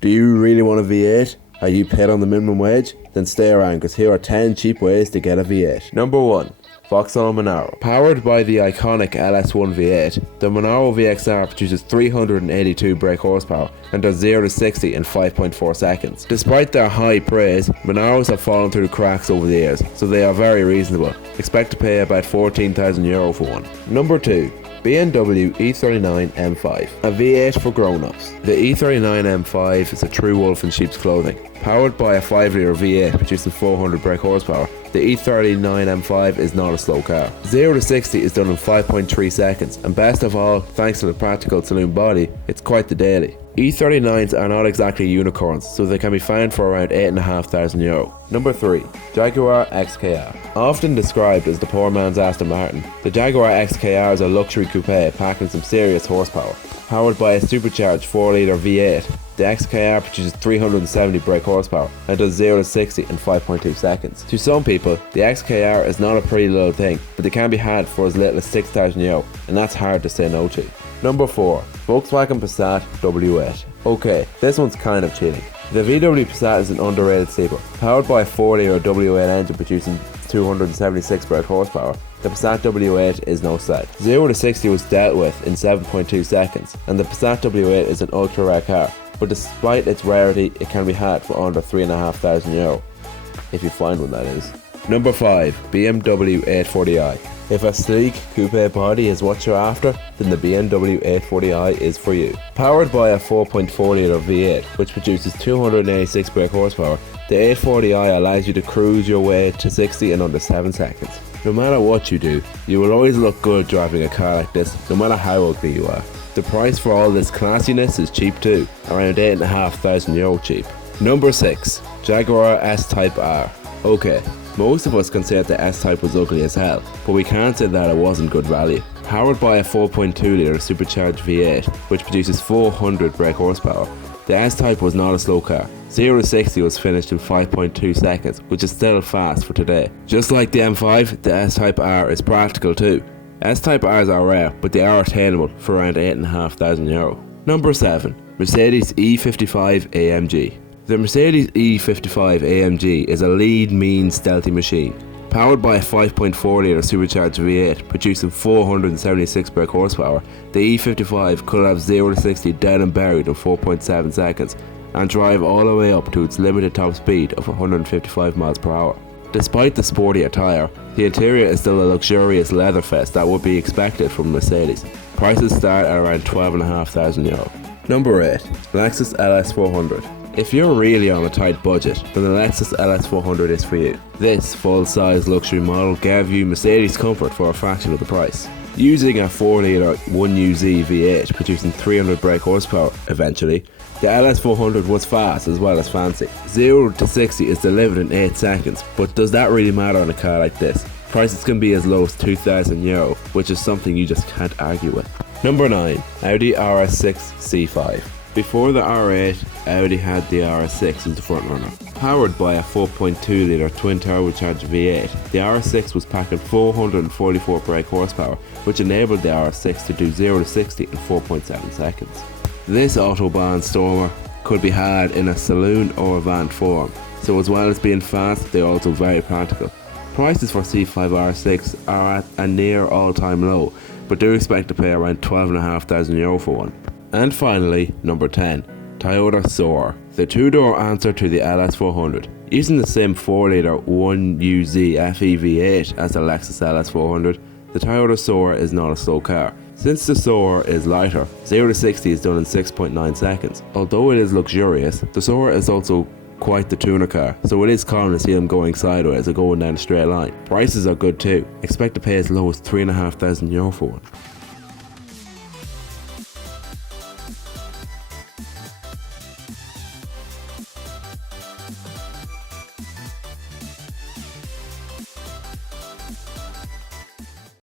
Do you really want a V8? Are you paid on the minimum wage? Then stay around, because here are 10 cheap ways to get a V8. Number 1. Vauxhall Monaro. Powered by the iconic LS1 V8, the Monaro VXR produces 382 brake horsepower and does 0 to 60 in 5.4 seconds. Despite their high praise, Monaros have fallen through the cracks over the years, so they are very reasonable. Expect to pay about €14,000 for one. Number 2. BMW E39 M5, a V8 for grown-ups. The E39 M5 is a true wolf in sheep's clothing. Powered by a 5-litre V8 producing 400 brake horsepower, the E39 M5 is not a slow car. 0 to 60 is done in 5.3 seconds, and best of all, thanks to the practical saloon body, it's quite the daily. E39s are not exactly unicorns, so they can be found for around €8,500. Number 3. Jaguar XKR. Often described as the poor man's Aston Martin, the Jaguar XKR is a luxury coupe packing some serious horsepower. Powered by a supercharged 4-litre V8, the XKR produces 370 brake horsepower and does 0 to 60 in 5.2 seconds. To some people, the XKR is not a pretty little thing, but they can be had for as little as €6,000, and that's hard to say no to. Number 4. Volkswagen Passat W8. Okay, this one's kind of cheating. The VW Passat is an underrated sleeper. Powered by a 4-litre W8 engine producing 276 brake horsepower, the Passat W8 is no slouch. 0 to 60 was dealt with in 7.2 seconds, and the Passat W8 is an ultra rare car, but despite its rarity, it can be had for under €3,500. If you find one, that is. Number 5. BMW 840i. If a sleek coupe body is what you're after, then the BMW 840i is for you. Powered by a 4.4-litre V8, which produces 286 brake horsepower, the 840i allows you to cruise your way to 60 in under 7 seconds. No matter what you do, you will always look good driving a car like this, no matter how ugly you are. The price for all this classiness is cheap too, around €8,500 cheap. Number 6. Jaguar S-Type R. Okay, most of us can say that the S-Type was ugly as hell, but we can't say that it wasn't good value. Powered by a 4.2-litre supercharged V8, which produces 400 brake horsepower, the S-Type was not a slow car. 0 to 60 was finished in 5.2 seconds, which is still fast for today. Just like the M5, the S-Type R is practical too. S-Type Rs are rare, but they are attainable for around €8,500. Number 7. Mercedes E55 AMG. The Mercedes E55 AMG is a lean, mean, stealthy machine. Powered by a 5.4-litre supercharged V8 producing 476 brake horsepower, the E55 could have 0 to 60 dead and buried in 4.7 seconds and drive all the way up to its limited top speed of 155 miles per hour. Despite the sporty attire, the interior is still a luxurious leather fest that would be expected from Mercedes. Prices start at around €12,500. Number 8. Lexus LS400. If you're really on a tight budget, then the Lexus LS400 is for you. This full-size luxury model gave you Mercedes comfort for a fraction of the price. Using a 4-litre 1UZ V8 producing 300 brake horsepower eventually, the LS400 was fast as well as fancy. 0 to 60 is delivered in 8 seconds, but does that really matter on a car like this? Prices can be as low as €2,000, which is something you just can't argue with. Number 9. Audi RS6 C5. Before the R8, Audi had the RS6 as the frontrunner. Powered by a 4.2-litre twin-turbocharged V8, the RS6 was packing 444 brake horsepower, which enabled the RS6 to do 0 to 60 in 4.7 seconds. This Autobahn stormer could be had in a saloon or a van form, so as well as being fast, they're also very practical. Prices for C5 R6 are at a near all-time low, but do expect to pay around €12,500 for one. And finally, number 10. Toyota Soar, the two-door answer to the LS400. Using the same 4-litre 1UZ FE V8 as the Lexus LS400, the Toyota Soar is not a slow car. Since the Soar is lighter, 0 to 60 is done in 6.9 seconds. Although it is luxurious, the Soar is also quite the tuner car, so it is common to see them going sideways or going down a straight line. Prices are good too. Expect to pay as low as €3,500 for one.